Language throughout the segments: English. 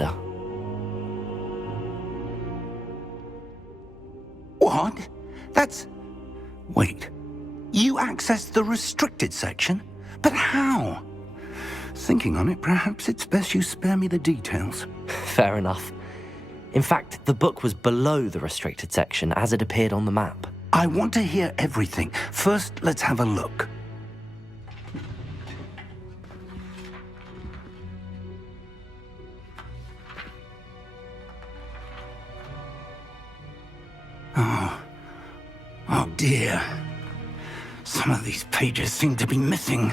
after. What? That's... Wait. You accessed the restricted section? But how? Thinking on it, perhaps it's best you spare me the details. Fair enough. In fact, the book was below the restricted section as it appeared on the map. I want to hear everything. First, let's have a look. Oh dear. Some of these pages seem to be missing.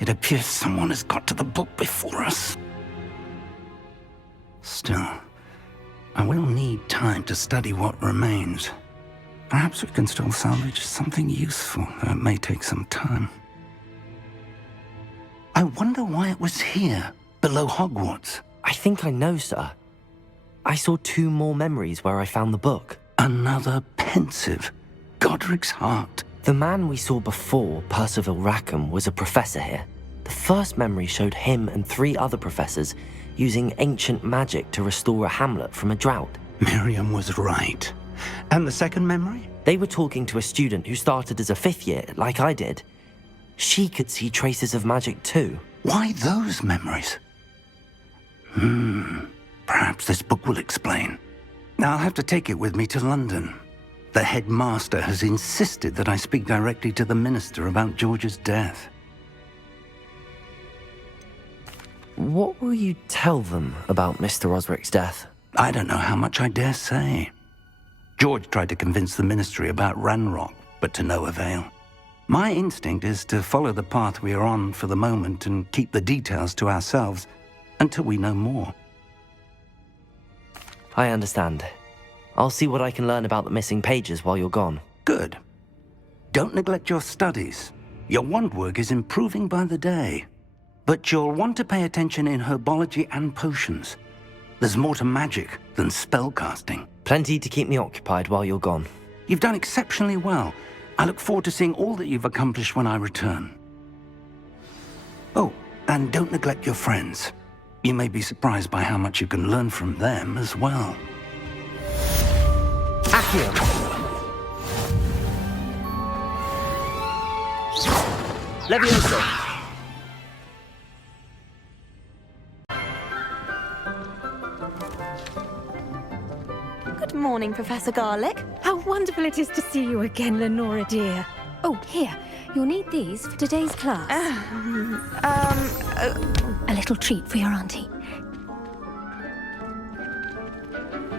It appears someone has got to the book before us. Still, I will need time to study what remains. Perhaps we can still salvage something useful, though it may take some time. I wonder why it was here, below Hogwarts. I think I know, sir. I saw 2 more memories where I found the book. Another pensive. Godric's heart. The man we saw before, Percival Rackham, was a professor here. The first memory showed him and 3 other professors using ancient magic to restore a hamlet from a drought. Miriam was right. And the second memory? They were talking to a student who started as a 5th year, like I did. She could see traces of magic too. Why those memories? Perhaps this book will explain. Now I'll have to take it with me to London. The headmaster has insisted that I speak directly to the minister about George's death. What will you tell them about Mr. Osric's death? I don't know how much I dare say. George tried to convince the ministry about Ranrock, but to no avail. My instinct is to follow the path we are on for the moment and keep the details to ourselves until we know more. I understand. I'll see what I can learn about the missing pages while you're gone. Good. Don't neglect your studies. Your wand work is improving by the day. But you'll want to pay attention in herbology and potions. There's more to magic than spellcasting. Plenty to keep me occupied while you're gone. You've done exceptionally well. I look forward to seeing all that you've accomplished when I return. Oh, and don't neglect your friends. You may be surprised by how much you can learn from them as well. Accio! Levioso! Good morning, Professor Garlick. How wonderful it is to see you again, Lenora dear. Oh, here. You'll need these for today's class. A little treat for your auntie.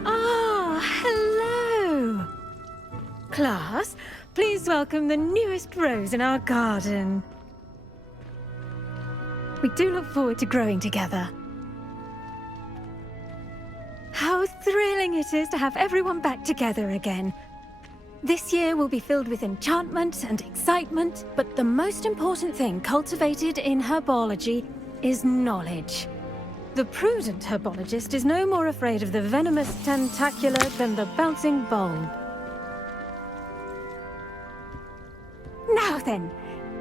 Ah, hello. Class, please welcome the newest rose in our garden. We do look forward to growing together. How thrilling it is to have everyone back together again. This year will be filled with enchantment and excitement, but the most important thing cultivated in herbology is knowledge. The prudent herbologist is no more afraid of the venomous tentacula than the bouncing bulb. Now then,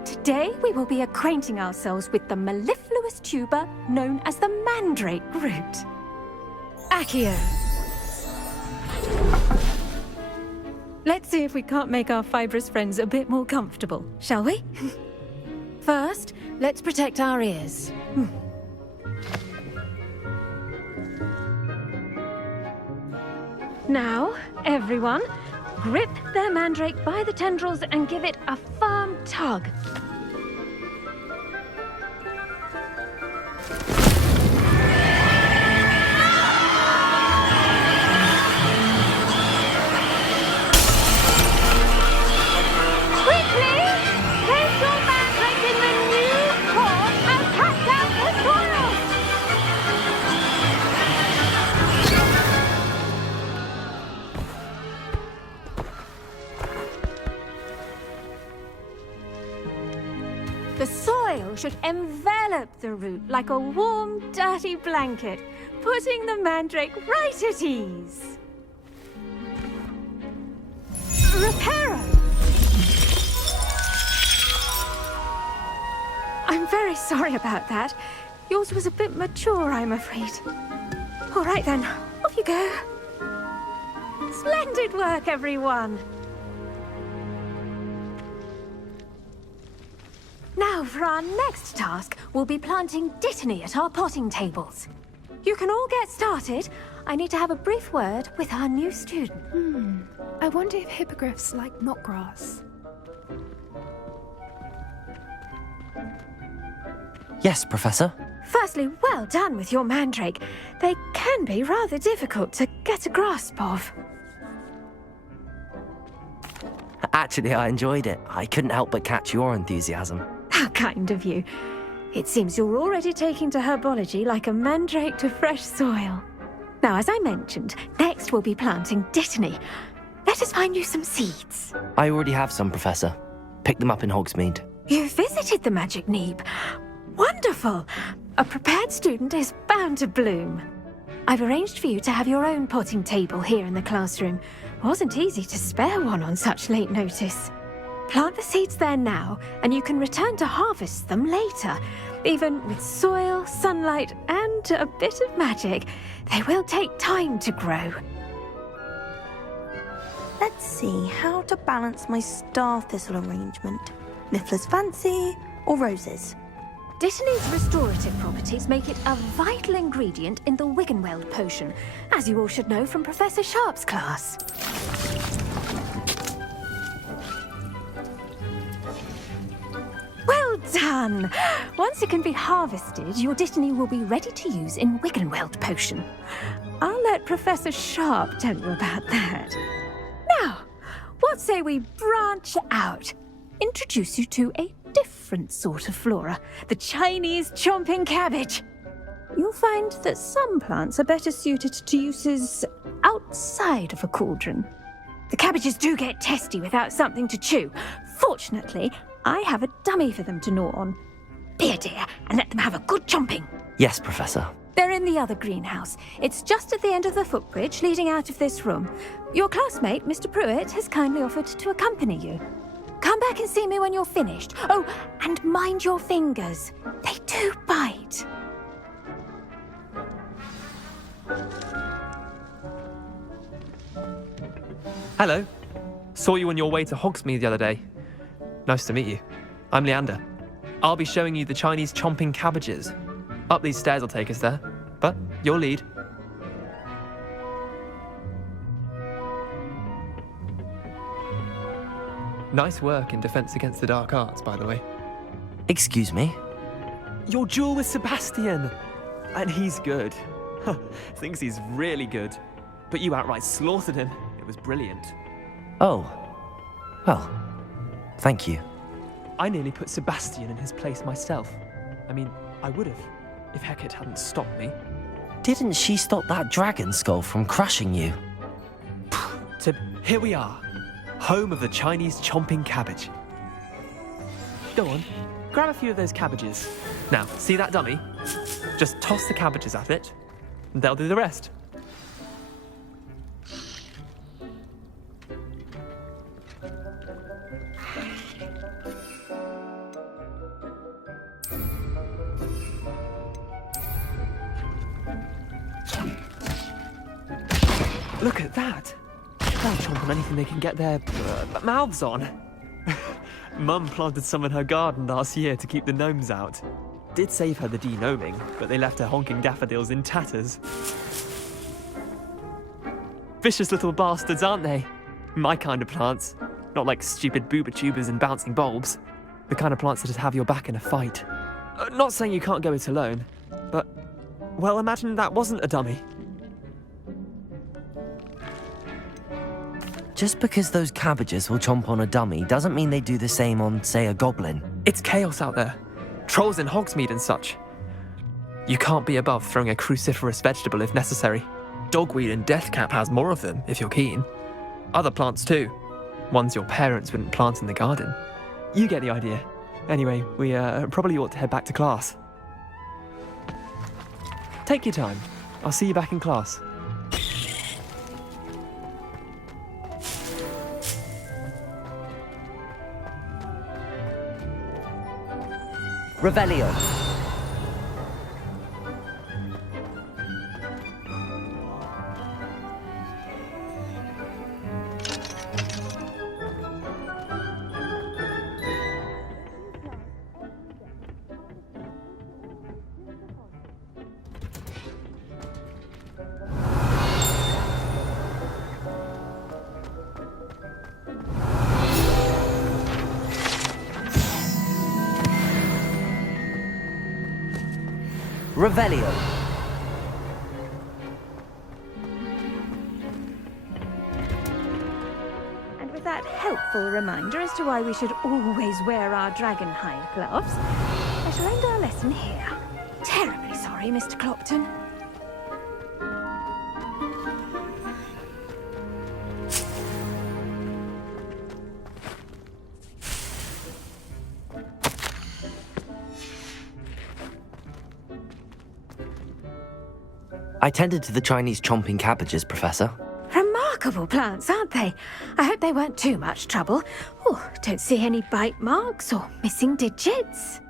today we will be acquainting ourselves with the mellifluous tuber known as the mandrake root. Accio. Let's see if we can't make our fibrous friends a bit more comfortable, shall we? First, let's protect our ears. Now, everyone, grip their mandrake by the tendrils and give it a firm tug. The soil should envelop the root like a warm, dirty blanket, putting the mandrake right at ease. Reparo! I'm very sorry about that. Yours was a bit mature, I'm afraid. All right then, off you go. Splendid work, everyone. Now, for our next task, we'll be planting dittany at our potting tables. You can all get started. I need to have a brief word with our new student. I wonder if hippogriffs like knotgrass. Yes, Professor. Firstly, well done with your mandrake. They can be rather difficult to get a grasp of. Actually, I enjoyed it. I couldn't help but catch your enthusiasm. How kind of you. It seems you're already taking to herbology like a mandrake to fresh soil. Now, as I mentioned, next we'll be planting dittany. Let us find you some seeds. I already have some, Professor. Picked them up in Hogsmeade. You visited the Magic Neeb. Wonderful! A prepared student is bound to bloom. I've arranged for you to have your own potting table here in the classroom. Wasn't easy to spare one on such late notice. Plant the seeds there now, and you can return to harvest them later. Even with soil, sunlight, and a bit of magic, they will take time to grow. Let's see how to balance my star thistle arrangement. Niffler's fancy or roses? Dittany's restorative properties make it a vital ingredient in the Wiggenweld potion, as you all should know from Professor Sharp's class. Well done! Once it can be harvested, your dittany will be ready to use in Wiggenweld potion. I'll let Professor Sharp tell you about that. Now, what say we branch out? Introduce you to a different sort of flora, the Chinese chomping cabbage. You'll find that some plants are better suited to uses outside of a cauldron. The cabbages do get testy without something to chew. Fortunately, I have a dummy for them to gnaw on. Be a dear and let them have a good chomping. Yes, Professor. They're in the other greenhouse. It's just at the end of the footbridge leading out of this room. Your classmate, Mr. Pruitt, has kindly offered to accompany you. Come back and see me when you're finished. Oh, and mind your fingers. They do bite. Hello. Saw you on your way to Hogsmeade the other day. Nice to meet you. I'm Leander. I'll be showing you the Chinese chomping cabbages. Up these stairs will take us there, but your lead. Nice work in Defense Against the Dark Arts, by the way. Excuse me? Your duel with Sebastian! And he's good. Thinks he's really good. But you outright slaughtered him. It was brilliant. Oh. Well, thank you. I nearly put Sebastian in his place myself. I mean, I would have, if Hecate hadn't stopped me. Didn't she stop that dragon skull from crushing you? So here we are, home of the Chinese chomping cabbage. Go on, grab a few of those cabbages. Now, see that dummy? Just toss the cabbages at it, and they'll do the rest. Look at that! They'll chomp on anything they can get their mouths on. Mum planted some in her garden last year to keep the gnomes out. Did save her the de-gnoming, but they left her honking daffodils in tatters. Vicious little bastards, aren't they? My kind of plants. Not like stupid booba tubers and bouncing bulbs. The kind of plants that'd have your back in a fight. Not saying you can't go it alone, but, well, imagine that wasn't a dummy. Just because those cabbages will chomp on a dummy doesn't mean they do the same on, say, a goblin. It's chaos out there. Trolls in Hogsmeade and such. You can't be above throwing a cruciferous vegetable if necessary. Dogweed and deathcap has more of them, if you're keen. Other plants too. Ones your parents wouldn't plant in the garden. You get the idea. Anyway, we probably ought to head back to class. Take your time. I'll see you back in class. Revelio. Revelio. And with that helpful reminder as to why we should always wear our dragon hide gloves, I shall end our lesson here. Terribly sorry, Mr. Clopton. I tended to the Chinese chomping cabbages, Professor. Remarkable plants, aren't they? I hope they weren't too much trouble. Oh, don't see any bite marks or missing digits.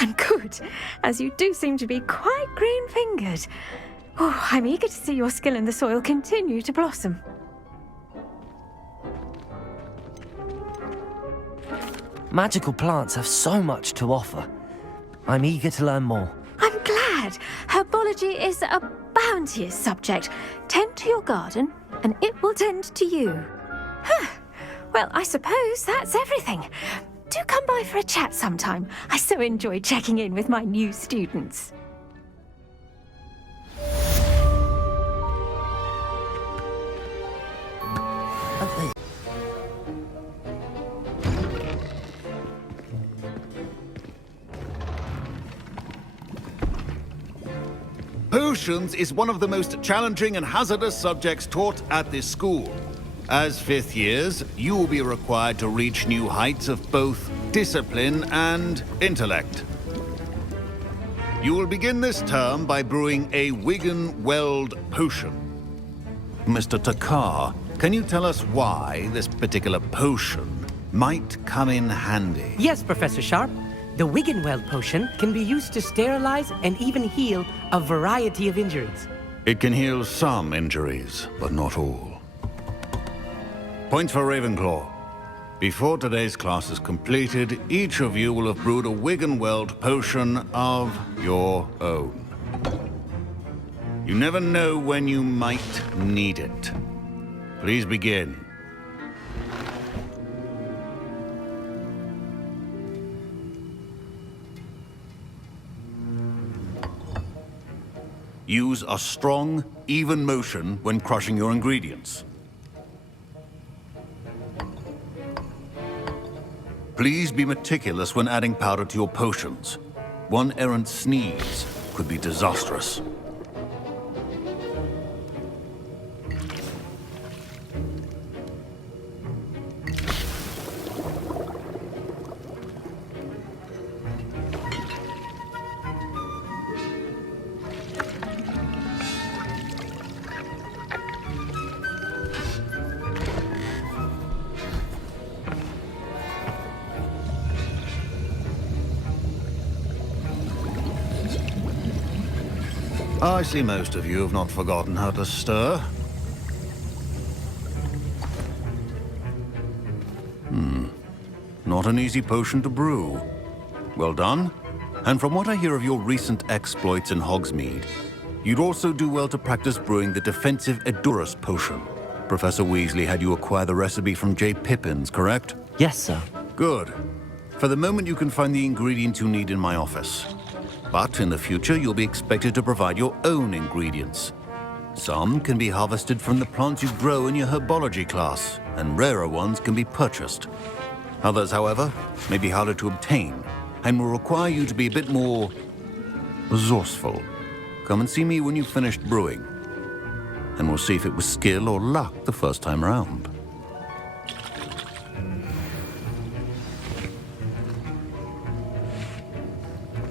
And good, as you do seem to be quite green-fingered. Oh, I'm eager to see your skill in the soil continue to blossom. Magical plants have so much to offer. I'm eager to learn more. I'm glad. Herbology is a bounteous subject. Tend to your garden, and it will tend to you. Huh. Well, I suppose that's everything. Do come by for a chat sometime. I so enjoy checking in with my new students. Potions is one of the most challenging and hazardous subjects taught at this school. As fifth years, you will be required to reach new heights of both discipline and intellect. You will begin this term by brewing a Wigan-Weld potion. Mr. Takar, can you tell us why this particular potion might come in handy? Yes, Professor Sharp. The Wigan-Weld potion can be used to sterilize and even heal a variety of injuries. It can heal some injuries, but not all. Points for Ravenclaw. Before today's class is completed, each of you will have brewed a Wigan-Weld potion of your own. You never know when you might need it. Please begin. Use a strong, even motion when crushing your ingredients. Please be meticulous when adding powder to your potions. One errant sneeze could be disastrous. I see most of you have not forgotten how to stir. Not an easy potion to brew. Well done. And from what I hear of your recent exploits in Hogsmeade, you'd also do well to practice brewing the defensive Edurus potion. Professor Weasley had you acquire the recipe from J. Pippins, correct? Yes, sir. Good. For the moment, you can find the ingredients you need in my office. But in the future, you'll be expected to provide your own ingredients. Some can be harvested from the plants you grow in your herbology class, and rarer ones can be purchased. Others, however, may be harder to obtain, and will require you to be a bit more resourceful. Come and see me when you've finished brewing, and we'll see if it was skill or luck the first time round.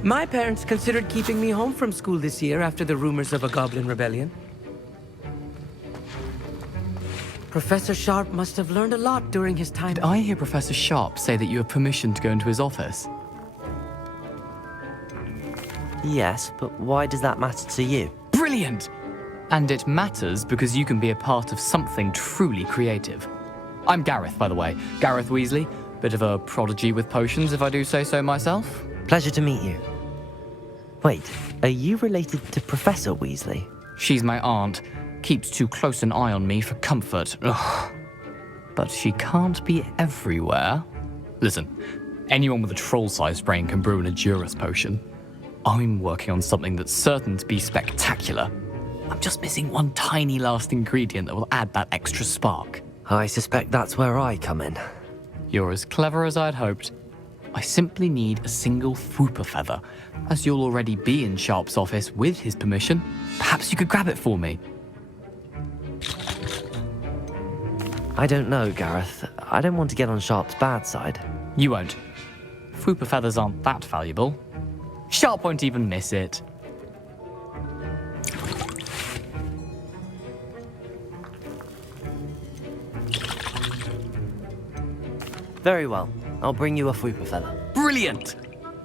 My parents considered keeping me home from school this year after the rumors of a goblin rebellion. Professor Sharp must have learned a lot during his time. Did I hear Professor Sharp say that you have permission to go into his office? Yes, but why does that matter to you? Brilliant! And it matters because you can be a part of something truly creative. I'm Gareth, by the way. Gareth Weasley. Bit of a prodigy with potions, if I do say so myself. Pleasure to meet you. Wait, are you related to Professor Weasley? She's my aunt. Keeps too close an eye on me for comfort. Ugh. But she can't be everywhere. Listen, anyone with a troll-sized brain can brew an Edurus potion. I'm working on something that's certain to be spectacular. I'm just missing one tiny last ingredient that will add that extra spark. I suspect that's where I come in. You're as clever as I'd hoped. I simply need a single Fwooper feather. As you'll already be in Sharp's office with his permission, perhaps you could grab it for me. I don't know, Gareth. I don't want to get on Sharp's bad side. You won't. Fwooper feathers aren't that valuable. Sharp won't even miss it. Very well. I'll bring you a Fwooper feather. Brilliant!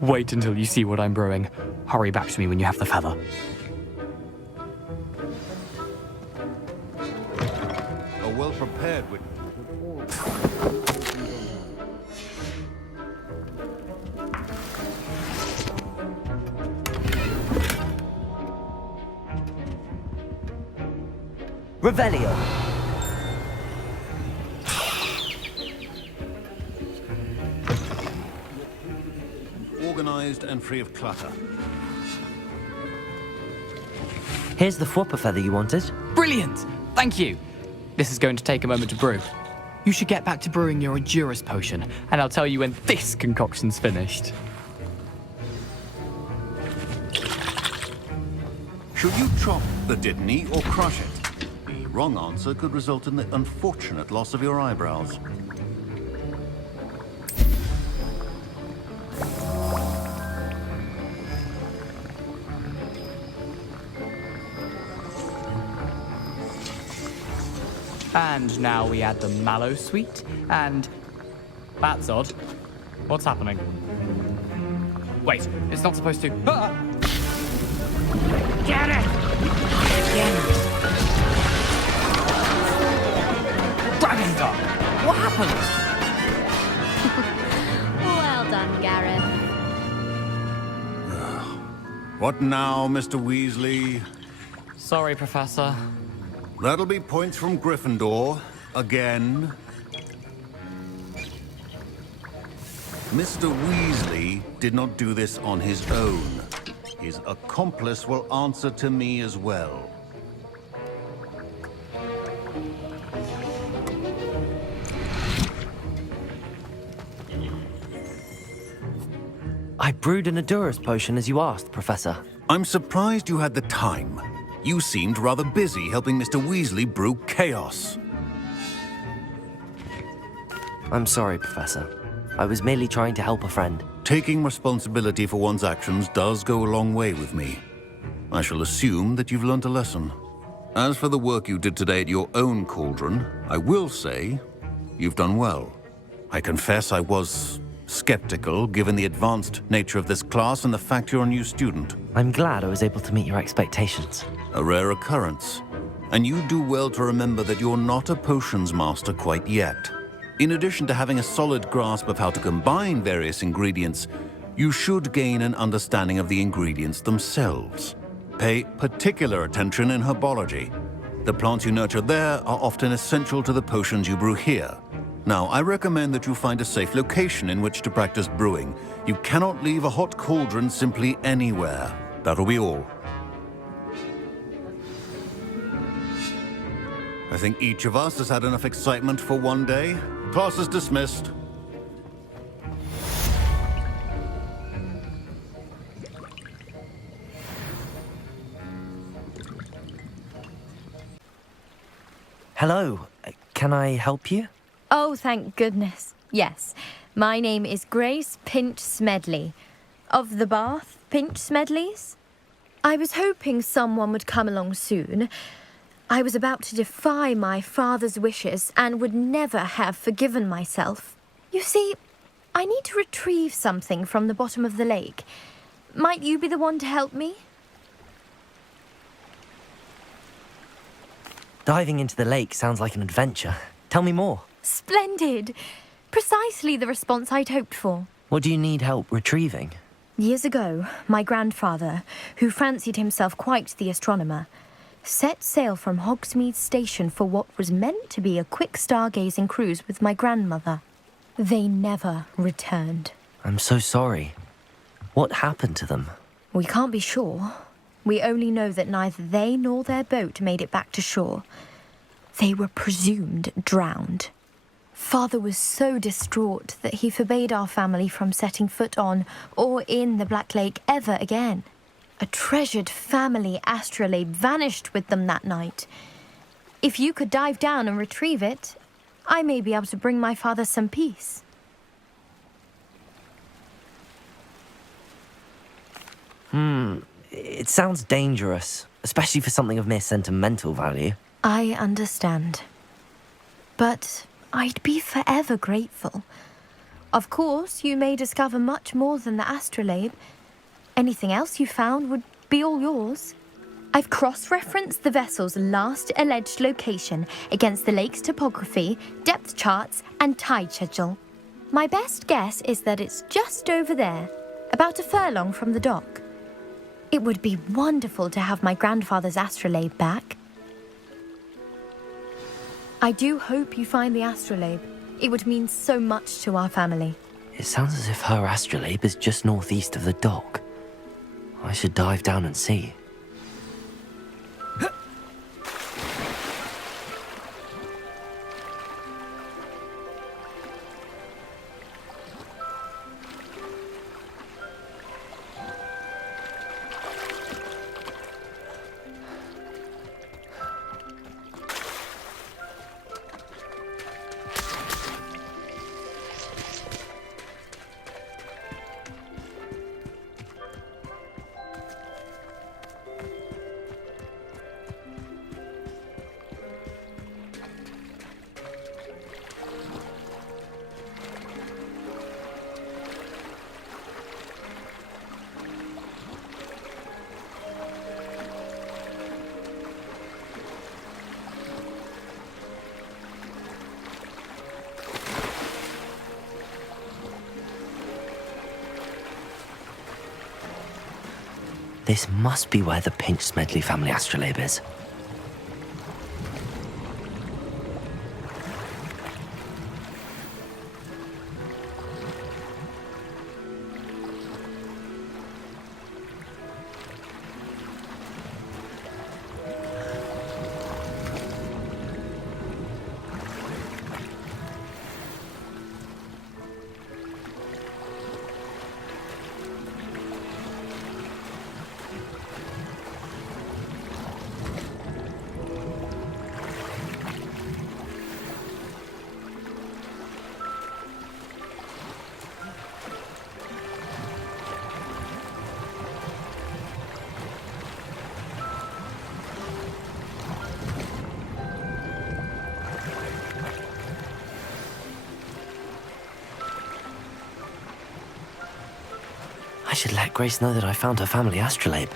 Wait until you see what I'm brewing. Hurry back to me when you have the feather. A well-prepared witness. Revelio. Organized and free of clutter. Here's the Fwooper feather you wanted. Brilliant! Thank you! This is going to take a moment to brew. You should get back to brewing your Endurus potion, and I'll tell you when this concoction's finished. Should you chop the Didney or crush it? The wrong answer could result in the unfortunate loss of your eyebrows. And now we add the mallow sweet, and... That's odd. What's happening? Wait, it's not supposed to... Ah! Get it! Again! Dragon Dog! What happened? Well done, Gareth. What now, Mr. Weasley? Sorry, Professor. That'll be points from Gryffindor, again. Mr. Weasley did not do this on his own. His accomplice will answer to me as well. I brewed an Endurus potion as you asked, Professor. I'm surprised you had the time. You seemed rather busy helping Mr. Weasley brew chaos. I'm sorry, Professor. I was merely trying to help a friend. Taking responsibility for one's actions does go a long way with me. I shall assume that you've learnt a lesson. As for the work you did today at your own cauldron, I will say you've done well. I confess I was skeptical, given the advanced nature of this class and the fact you're a new student. I'm glad I was able to meet your expectations. A rare occurrence. And you do well to remember that you're not a potions master quite yet. In addition to having a solid grasp of how to combine various ingredients, you should gain an understanding of the ingredients themselves. Pay particular attention in herbology. The plants you nurture there are often essential to the potions you brew here. Now, I recommend that you find a safe location in which to practice brewing. You cannot leave a hot cauldron simply anywhere. That'll be all. I think each of us has had enough excitement for one day. Class is dismissed. Hello. Can I help you? Oh, thank goodness. Yes. My name is Grace Pinch Smedley. Of the Bath Pinch Smedleys. I was hoping someone would come along soon. I was about to defy my father's wishes and would never have forgiven myself. You see, I need to retrieve something from the bottom of the lake. Might you be the one to help me? Diving into the lake sounds like an adventure. Tell me more. Splendid! Precisely the response I'd hoped for. What do you need help retrieving? Years ago, my grandfather, who fancied himself quite the astronomer, set sail from Hogsmeade Station for what was meant to be a quick stargazing cruise with my grandmother. They never returned. I'm so sorry. What happened to them? We can't be sure. We only know that neither they nor their boat made it back to shore. They were presumed drowned. Father was so distraught that he forbade our family from setting foot on or in the Black Lake ever again. A treasured family astrolabe vanished with them that night. If you could dive down and retrieve it, I may be able to bring my father some peace. It sounds dangerous, especially for something of mere sentimental value. I understand. But I'd be forever grateful. Of course, you may discover much more than the astrolabe. Anything else you found would be all yours. I've cross-referenced the vessel's last alleged location against the lake's topography, depth charts, and tide schedule. My best guess is that it's just over there, about a furlong from the dock. It would be wonderful to have my grandfather's astrolabe back. I do hope you find the astrolabe. It would mean so much to our family. It sounds as if her astrolabe is just northeast of the dock. I should dive down and see. This must be where the Pinch Smedley family astrolabe is. I should let Grace know that I found her family astrolabe.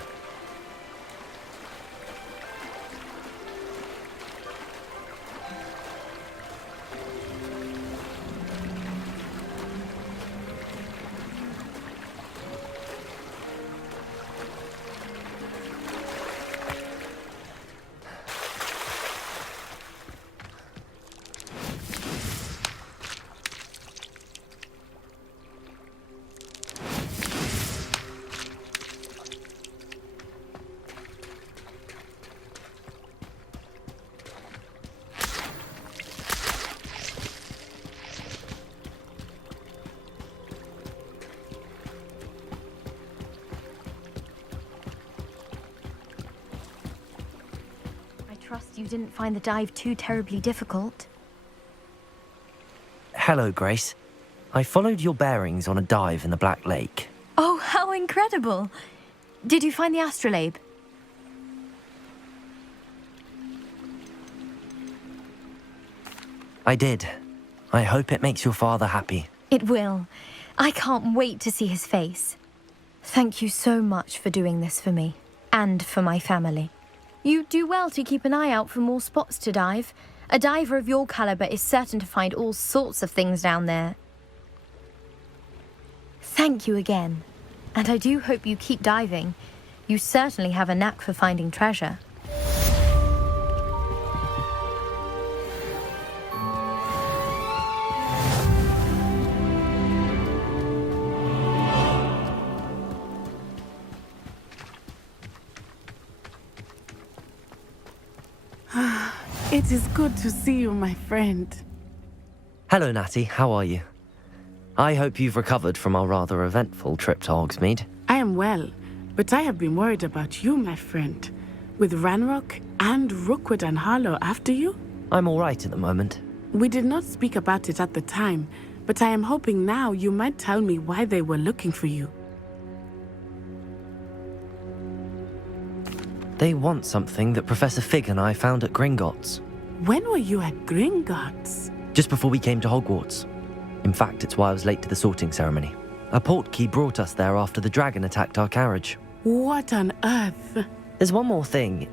Trust you didn't find the dive too terribly difficult. Hello, Grace. I followed your bearings on a dive in the Black Lake. Oh, how incredible! Did you find the astrolabe? I did. I hope it makes your father happy. It will. I can't wait to see his face. Thank you so much for doing this for me, and for my family. You do well to keep an eye out for more spots to dive. A diver of your caliber is certain to find all sorts of things down there. Thank you again. And I do hope you keep diving. You certainly have a knack for finding treasure. It is good to see you, my friend. Hello, Natty. How are you? I hope you've recovered from our rather eventful trip to Hogsmeade. I am well, but I have been worried about you, my friend. With Ranrock and Rookwood and Harlow after you? I'm all right at the moment. We did not speak about it at the time, but I am hoping now you might tell me why they were looking for you. They want something that Professor Fig and I found at Gringotts. When were you at Gringotts? Just before we came to Hogwarts. In fact, it's why I was late to the sorting ceremony. A portkey brought us there after the dragon attacked our carriage. What on earth? There's one more thing.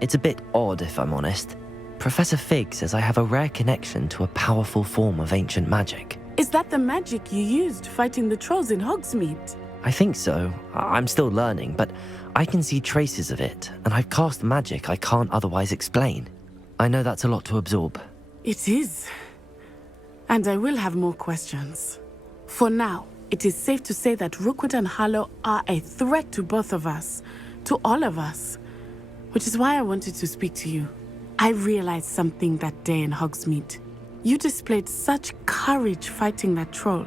It's a bit odd, if I'm honest. Professor Fig says I have a rare connection to a powerful form of ancient magic. Is that the magic you used fighting the trolls in Hogsmeade? I think so. I'm still learning, but I can see traces of it, and I've cast magic I can't otherwise explain. I know that's a lot to absorb. It is. And I will have more questions. For now, it is safe to say that Rookwood and Harlow are a threat to both of us, to all of us, which is why I wanted to speak to you. I realized something that day in Hogsmeade. You displayed such courage fighting that troll,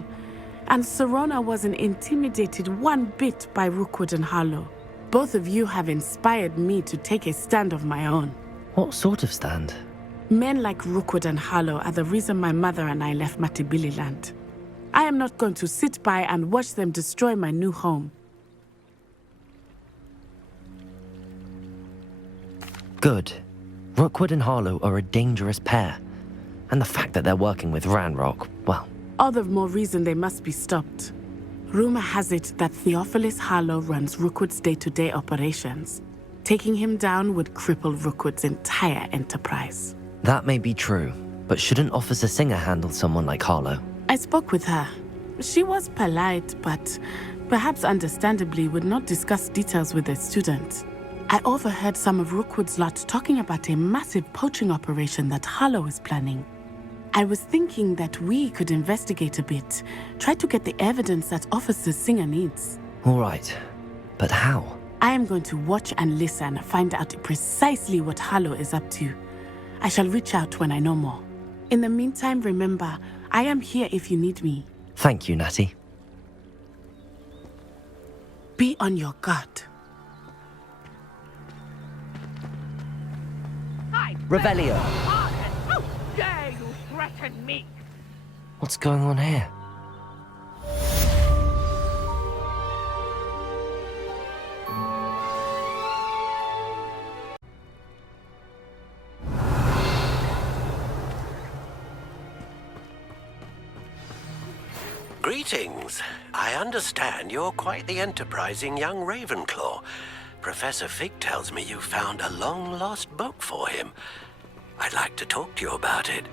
and Serona wasn't intimidated one bit by Rookwood and Harlow. Both of you have inspired me to take a stand of my own. What sort of stand? Men like Rookwood and Harlow are the reason my mother and I left Matabeleland. I am not going to sit by and watch them destroy my new home. Good. Rookwood and Harlow are a dangerous pair. And the fact that they're working with Ranrock, well... All the more reason they must be stopped. Rumor has it that Theophilus Harlow runs Rookwood's day-to-day operations. Taking him down would cripple Rookwood's entire enterprise. That may be true, but shouldn't Officer Singer handle someone like Harlow? I spoke with her. She was polite, but perhaps understandably would not discuss details with a student. I overheard some of Rookwood's lot talking about a massive poaching operation that Harlow is planning. I was thinking that we could investigate a bit, try to get the evidence that Officer Singer needs. All right, but how? I am going to watch and listen, find out precisely what Harlow is up to. I shall reach out when I know more. In the meantime, remember, I am here if you need me. Thank you, Natty. Be on your guard. Revelio! How dare you threaten me? What's going on here? Greetings. I understand you're quite the enterprising young Ravenclaw. Professor Fig tells me you found a long-lost book for him. I'd like to talk to you about it.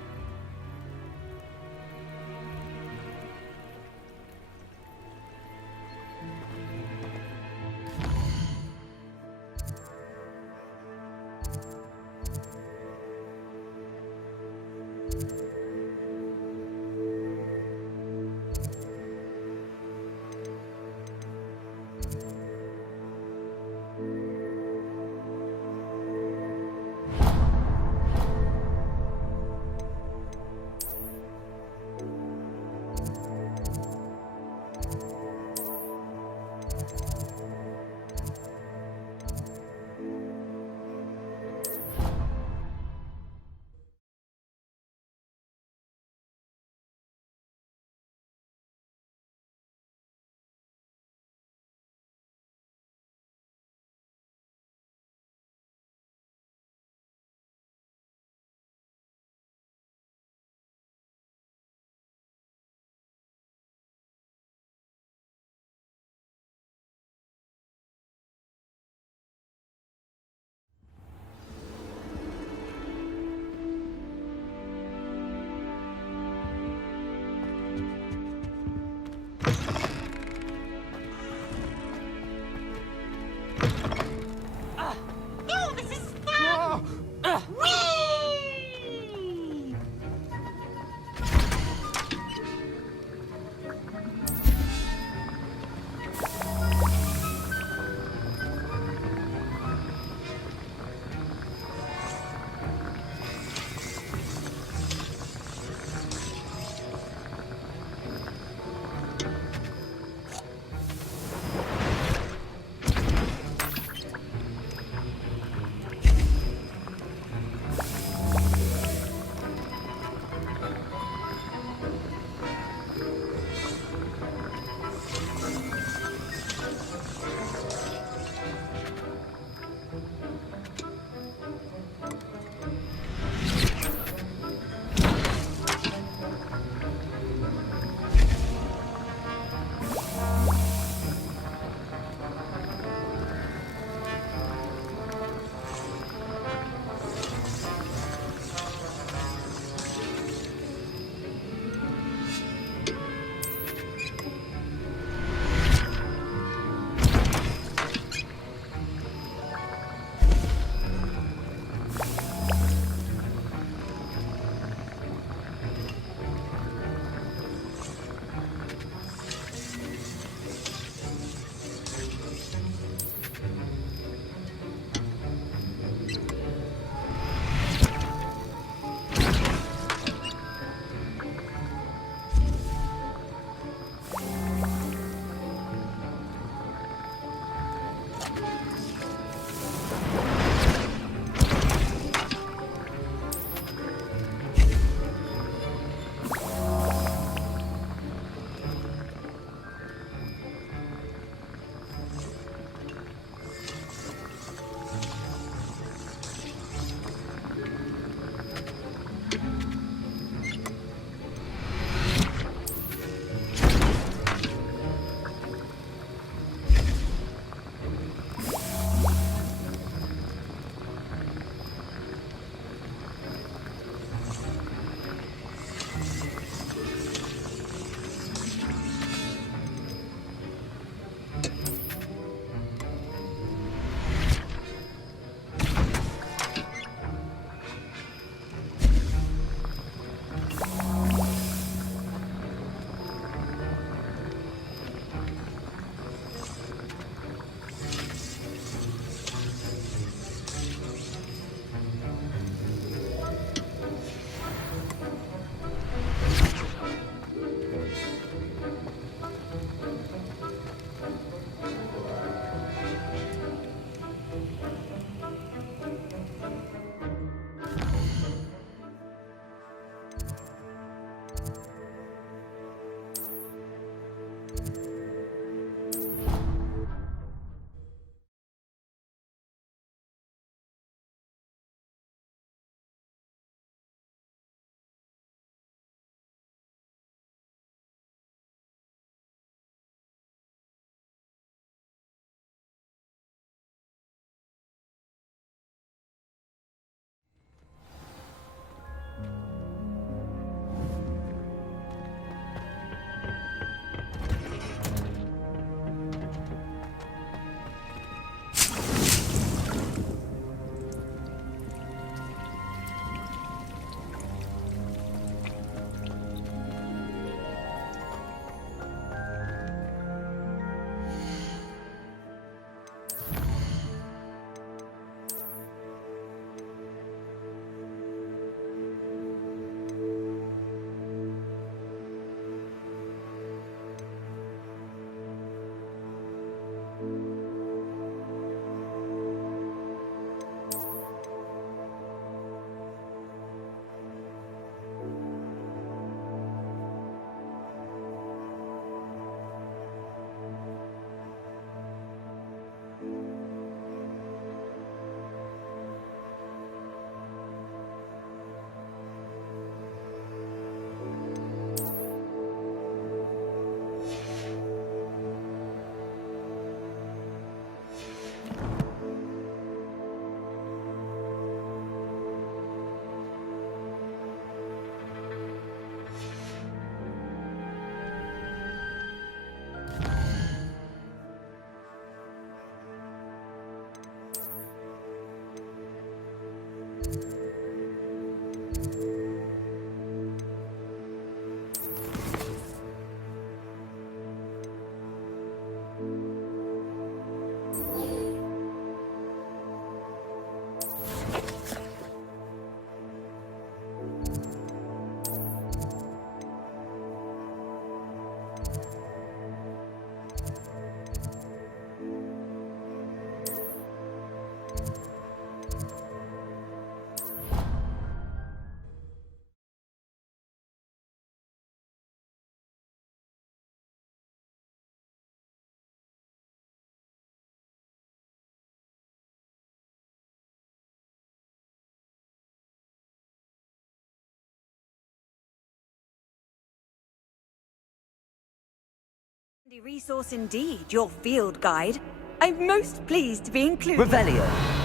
Resource indeed, your field guide. I'm most pleased to be included. Revelio.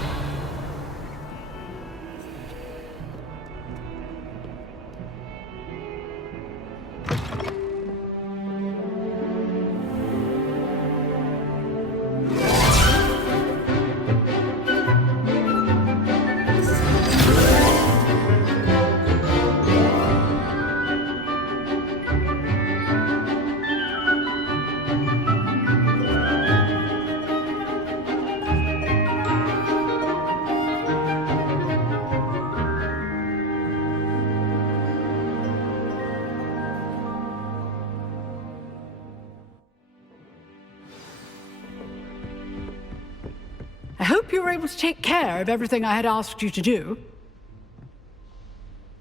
hope you were able to take care of everything I had asked you to do.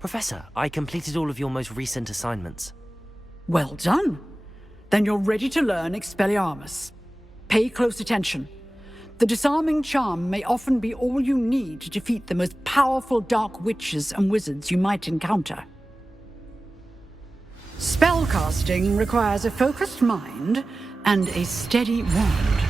Professor, I completed all of your most recent assignments. Well done. Then you're ready to learn Expelliarmus. Pay close attention. The disarming charm may often be all you need to defeat the most powerful dark witches and wizards you might encounter. Spellcasting requires a focused mind and a steady wand.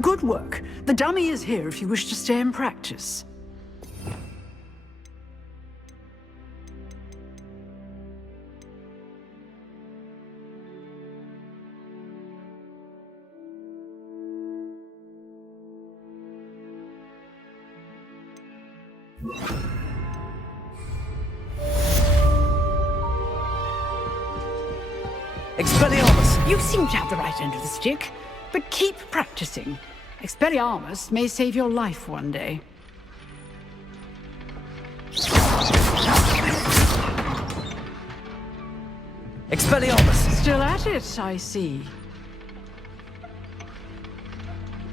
Good work. The dummy is here if you wish to stay and practice. Expelliarmus! You seem to have the right end of the stick, but keep practicing. Expelliarmus may save your life one day. Expelliarmus! Still at it, I see.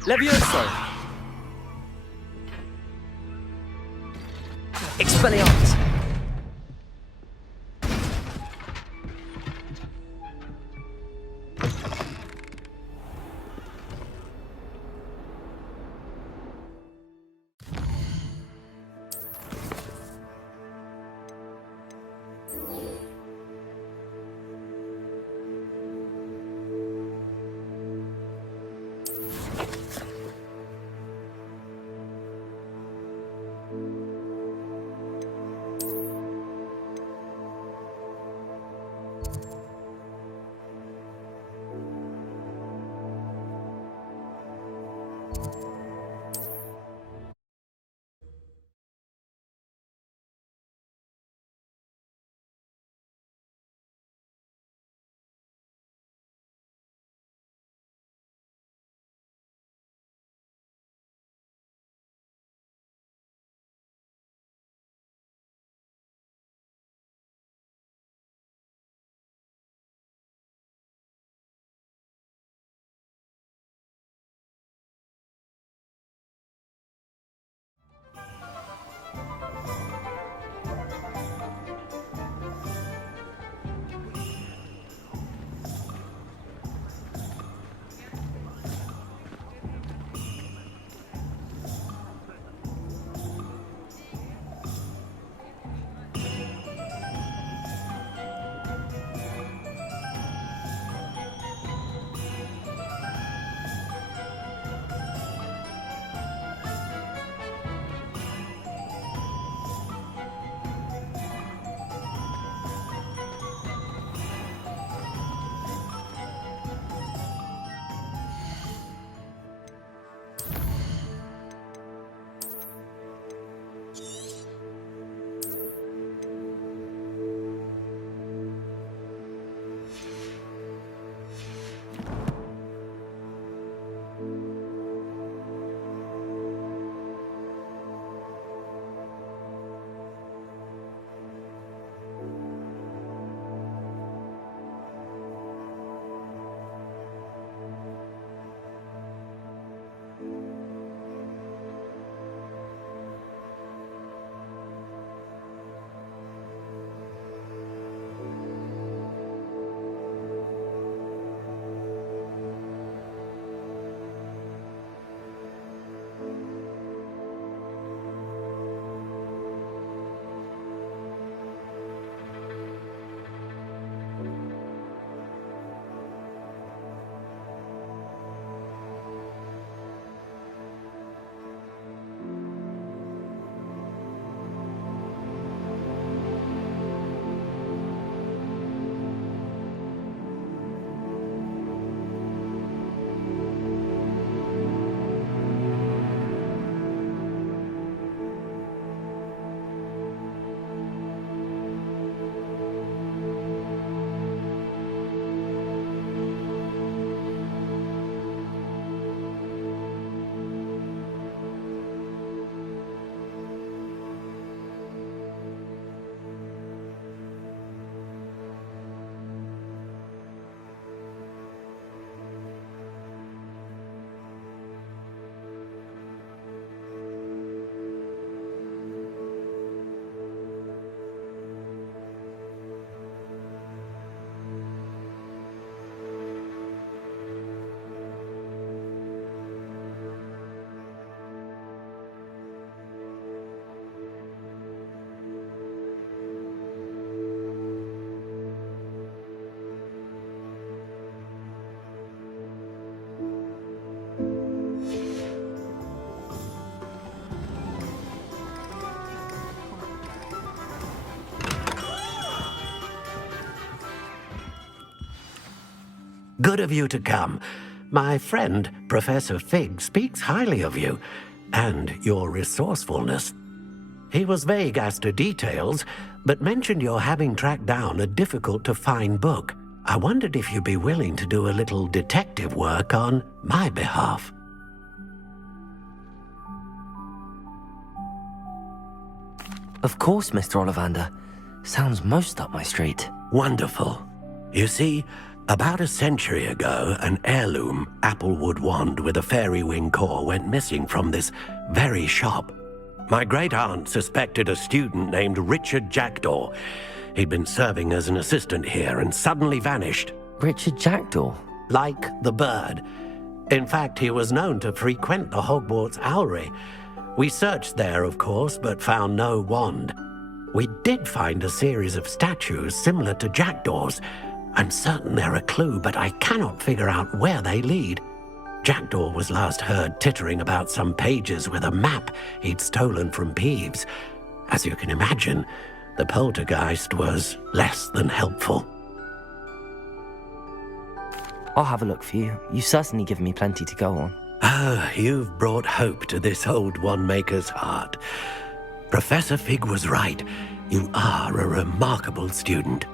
Levioso! Expelliarmus! Good of you to come. My friend, Professor Fig, speaks highly of you and your resourcefulness. He was vague as to details, but mentioned your having tracked down a difficult-to-find book. I wondered if you'd be willing to do a little detective work on my behalf. Of course, Mr. Ollivander. Sounds most up my street. Wonderful. You see, about a century ago, an heirloom applewood wand with a fairy wing core went missing from this very shop. My great-aunt suspected a student named Richard Jackdaw. He'd been serving as an assistant here and suddenly vanished. Richard Jackdaw? Like the bird. In fact, he was known to frequent the Hogwarts Owlery. We searched there, of course, but found no wand. We did find a series of statues similar to Jackdaw's. I'm certain they're a clue, but I cannot figure out where they lead. Jackdaw was last heard tittering about some pages with a map he'd stolen from Peeves. As you can imagine, the poltergeist was less than helpful. I'll have a look for you. You've certainly given me plenty to go on. Ah, you've brought hope to this old one-maker's heart. Professor Fig was right. You are a remarkable student.